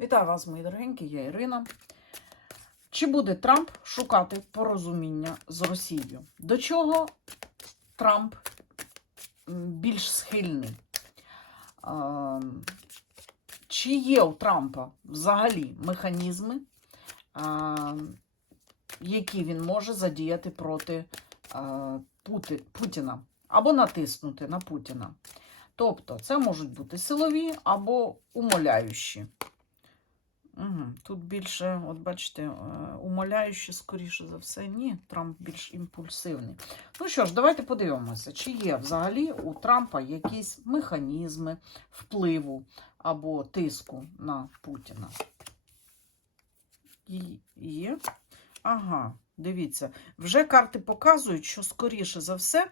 Вітаю вас, мої дорогенькі, я Ірина. Чи буде Трамп шукати порозуміння з Росією? До чого Трамп більш схильний? Чи є у Трампа взагалі механізми, які він може задіяти проти Путіна або натиснути на Путіна? Тобто, це можуть бути силові або умоляючі. Угу. Тут більше, от бачите, е, скоріше за все, ні. Трамп більш імпульсивний. Ну що ж, давайте подивимося, чи є взагалі у Трампа якісь механізми впливу або тиску на Путіна. І- Є. Ага, дивіться, вже карти показують, що скоріше за все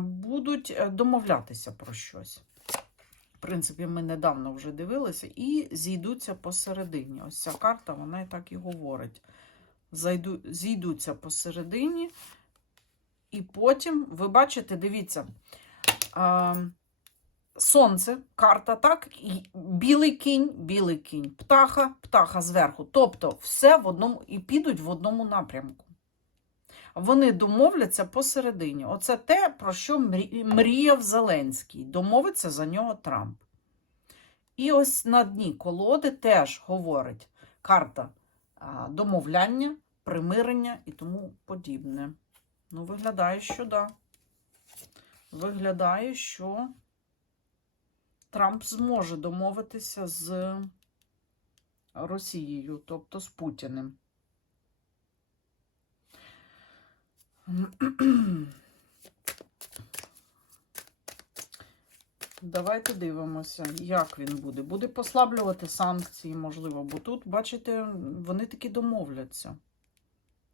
будуть е, домовлятися про щось. В принципі, ми недавно вже дивилися, і зійдуться посередині. Ось ця карта, вона і так і говорить. Зайду, зійдуться посередині, і потім, ви бачите, дивіться, а, сонце, карта, так, і білий кінь, білий кінь, птаха, птаха зверху. Тобто все в одному і підуть в одному напрямку. Вони домовляться посередині. Оце те, про що мріяв Зеленський. Домовиться за нього Трамп. І ось на дні колоди теж говорить карта домовляння, примирення і тому подібне. Ну, виглядає, що да. Виглядає, що Трамп зможе домовитися з Росією, тобто з Путіним. Давайте дивимося, як він буде. Буде послаблювати санкції, можливо, бо тут, бачите, вони таки домовляться.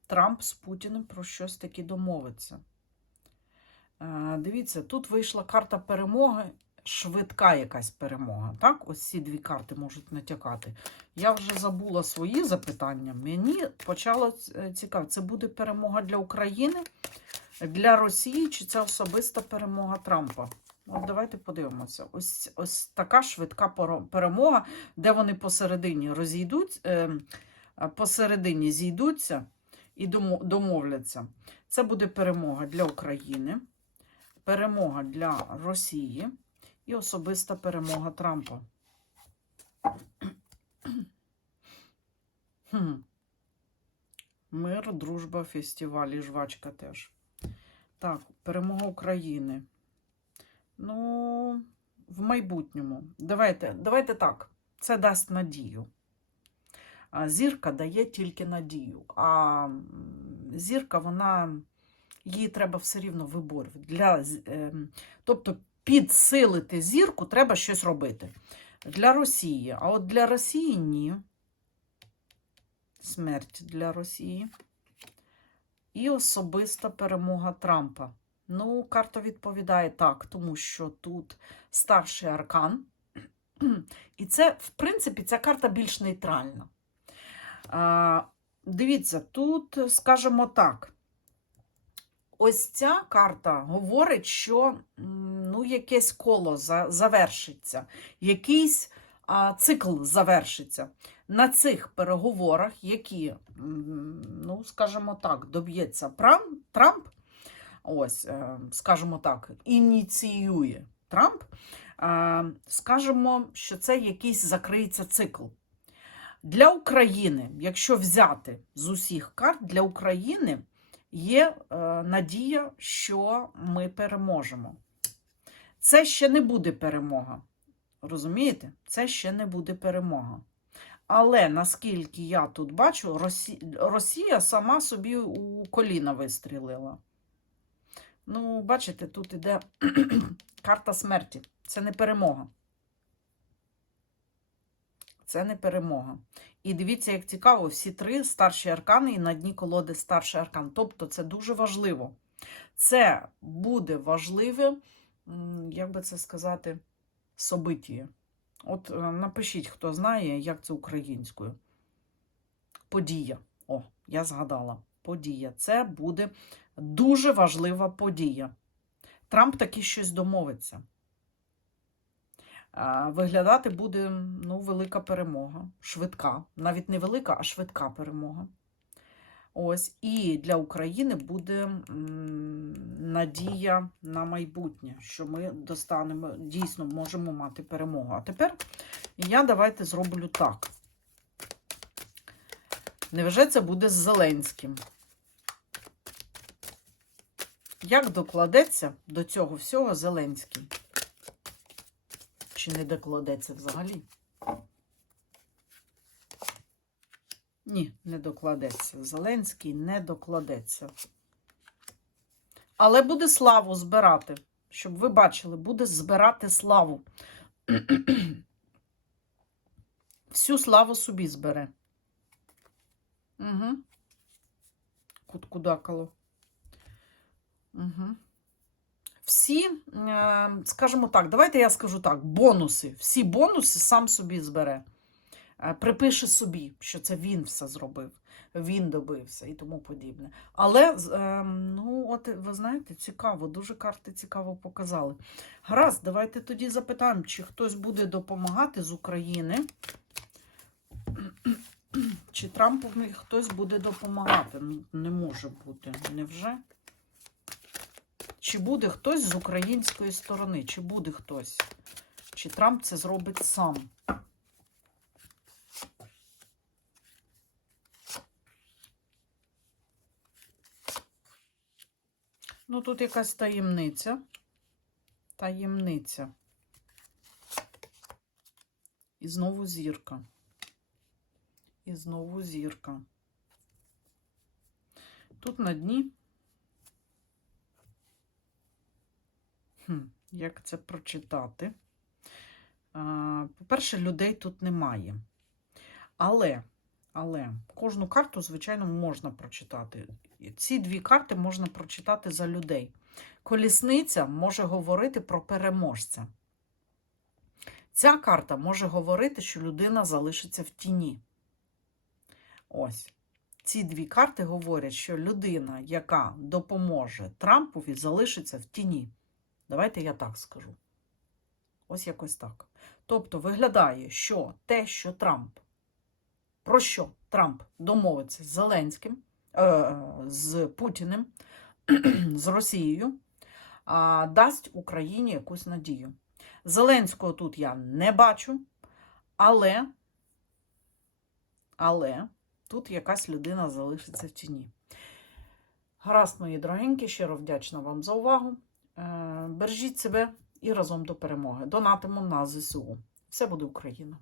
Трамп з Путіним про щось таки домовиться. Е, Дивіться, тут вийшла карта перемоги, швидка якась перемога. Так, ось ці дві карти можуть натякати. Я вже забула свої запитання. Мені почало е, цікаво, це буде перемога для України, для Росії, чи це особиста перемога Трампа? От давайте подивимося. Ось, ось така швидка перемога, де вони посередині розійдуть, е, е, посередині зійдуться і домовляться. Це буде перемога для України, перемога для Росії і особиста перемога Трампа. Мир, дружба, фестиваль і жвачка теж. Так, перемога України. Ну, в майбутньому. Давайте, давайте так. Це дасть надію. Зірка дає тільки надію. А зірка, вона, її треба все рівно виборювати. Для, ем, тобто підсилити зірку треба щось робити. Для Росії. А от для Росії ні. Смерть для Росії. І особиста перемога Трампа. Ну, карта відповідає так, тому що тут старший аркан. І це, в принципі, ця карта більш нейтральна. Дивіться, тут, скажімо так, ось ця карта говорить, що ну, якесь коло за, завершиться, якийсь а, цикл завершиться. На цих переговорах, які, ну, скажімо так, доб'ється Трамп, ось, е, скажімо так, ініціює Трамп, е, скажімо, що це якийсь закриється цикл. Для України, якщо взяти з усіх карт, для України є е, надія, що ми переможемо. Це ще не буде перемога. Розумієте? Це ще не буде перемога. Але наскільки я тут бачу, Росія сама собі у коліна вистрілила. Ну, бачите, тут іде карта смерті. Це не перемога. Це не перемога. І дивіться, як цікаво, всі три старші аркани і на дні колоди старший аркан. Тобто це дуже важливо. Це буде важливе, м, як би це сказати, событие. От е, напишіть, хто знає, як це українською. Подія. О, я згадала. Подія. Це буде дуже важлива подія. Трамп таки щось домовиться. виглядати буде ну, велика перемога, швидка. Навіть не велика, а швидка перемога. Ось, і для України буде надія на майбутнє, що ми достанемо, дійсно можемо мати перемогу. А тепер я давайте зроблю так. Невже це буде з Зеленським? Як докладеться до цього всього Зеленський? Чи не докладеться взагалі? Ні, не докладеться. Зеленський не докладеться. Але буде славу збирати. Щоб ви бачили, буде збирати славу. Всю славу собі збере. Угу. Куткудакало. Угу. Всі, е, скажімо так, давайте я скажу так: бонуси. Всі бонуси сам собі збере. Е, Припише собі, що це він все зробив, він добився і тому подібне. Але, е, ну, от ви знаєте, цікаво, дуже карти цікаво показали. Гаразд, давайте тоді запитаємо, чи хтось буде допомагати з України, чи Трампові хтось буде допомагати. Ну, Не може бути, невже? Чи буде хтось з української сторони? Чи буде хтось? Чи Трамп це зробить сам? Ну, тут якась таємниця. Таємниця. І знову зірка. І знову зірка. Тут на дні. Хм, як це прочитати? По-перше, людей тут немає. Але, але кожну карту, звичайно, можна прочитати. Ці дві карти можна прочитати за людей. Колісниця може говорити про переможця. Ця карта може говорити, що людина залишиться в тіні. Ось. Ці дві карти говорять, що людина, яка допоможе Трампові, залишиться в тіні. Давайте я так скажу. Ось якось так. Тобто виглядає, що те, що Трамп, про що Трамп домовиться з Зеленським, е, з Путіним, з Росією, дасть Україні якусь надію. Зеленського тут я не бачу, але, але тут якась людина залишиться в тіні. Гаразд, мої дорогенькі, щиро вдячна вам за увагу. Е, Бережіть себе і разом до перемоги. Донатимо на ЗСУ. Все буде Україна!